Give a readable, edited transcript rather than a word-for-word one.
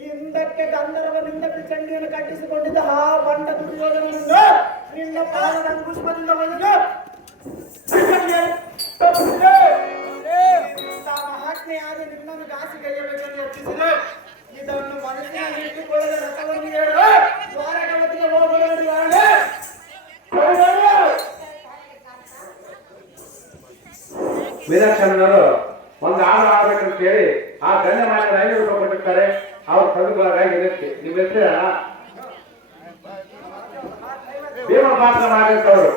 ಹಿಂದಕ್ಕೆ ಗಂಧರ್ವನಿಂದ ಚಂಡಿಯನ್ನು ಕಟ್ಟಿಸಿಕೊಂಡಿದ್ದ ಆ ಬಂಡ ದುರ್ಯೋಧನನನ್ನು ನಿನ್ನ ಪಾದದ ಅಂಕುಶದಿಂದ ಒಯ್ದು ಮಹಾತ್ಮೆಯಾದ ನಿನ್ನನ್ನು ದಾಸಿ ಕೈಯಬೇಕೆಂದು ಯತ್ನಿಸಿದೆ. ಇದನ್ನು ಮನಸ್ಸಿನಲ್ಲಿ ಇಟ್ಟುಕೊಳ್ಳದ ರಥವನ್ನು ಹೇಳು ದ್ವಾರಕವತಿಗೆ ಹೋಗಬಹುದು. ವೀರಕ್ಷಣರು ಒಂದು ಹಾಡು ಆಡ್ಬೇಕಂತ ಹೇಳಿ ಆ ಗಣ್ಯ ಮಾತ್ರ 500 ರೂಪಾಯಿ ಕೊಟ್ಟಿರ್ತಾರೆ. ಅವ್ರ ಸದುಗಳಾಗಿ ಇರುತ್ತೆ. ನಿಮ್ಮ ಹೆಸರು ಭೀಮ ಪಾತ್ರ ಮಾಡಿರ್ತವರು